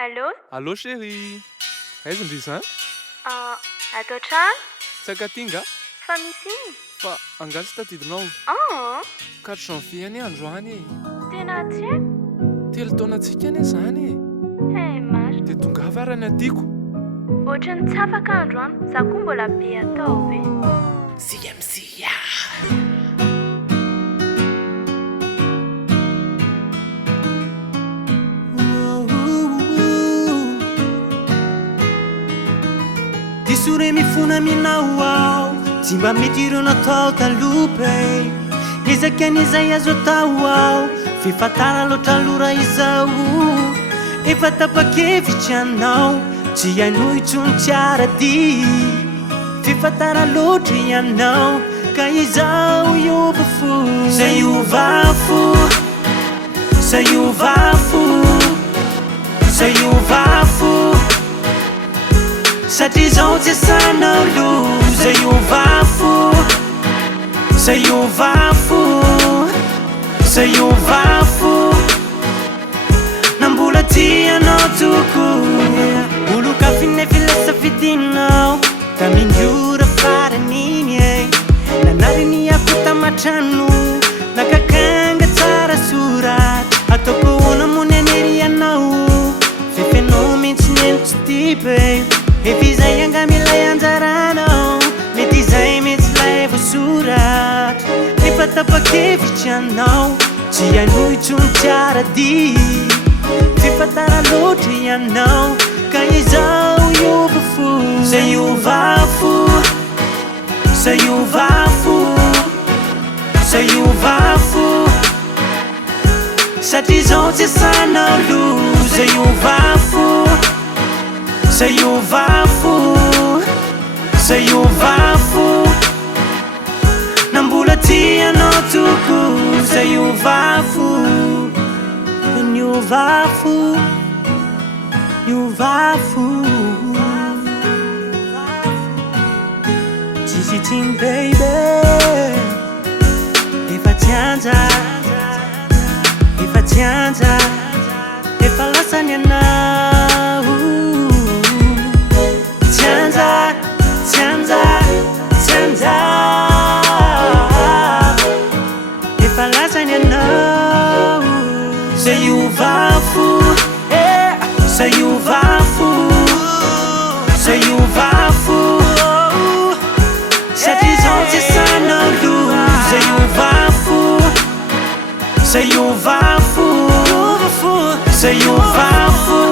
Allô? Allô chérie, aiza indrisy any? Atao trano? Tsy akatinga? Fa misy iny? Fa angasy tadidinao. 4 janvier any androany e. Tena tsy haiko? 3 taonantsika anie zany e. Marina. Dia tongava raha ny atiako. Ohatrany tsy afaka androany, za koa mbola be atao be. Siamsia. Tisore mifona minao ao, tsy mba mety ireo natao talope. Ezaka an'izay azo atao ao, fifatara loatra lora izao. Efa tapa-kevitra anao, tsy hainao intsony tsy ara-dy. Fifatara loatra ianao, ka izao iova fo. Zay iova fo, zay iova fo, zay iova fo. Satria izao tsy asanao loza iova fo, zay iova fo, zay iova fo. Nambola tianao toko, olo-kafiny filasa fidinao, ka minjora faran'iny e. Nanariny ako tamatrano, nakakanga tsara soratra. Ataoko ahoana moa ny anerianao, fefenao mihitsy nentsy tipe. Efa izay angamilay anjaranao, mety izay mihitsy lay voasoratra. Efa tapa-kevitra anao, tsy hainao intsony tsy ara-dy. Fifatara loatra ianao, ka izao iova fo. Zay iova fo, zay iova fo, zay iova fo. Satria izao tsy asanao loza iova fo, zay iova fo, zay iova fo. Nambola tianao toko, zay iova fo, iova fo, iova fo. Tisitin baby, efa tianja, efa tianja, efa lasany anao. Tianja, tianja, tianja, efa lasany anao. Zay iova fo, zay iova fo, zay iova fo. Satria izao tsy asanao loza iova fo, zay iova fo, zay iova fo.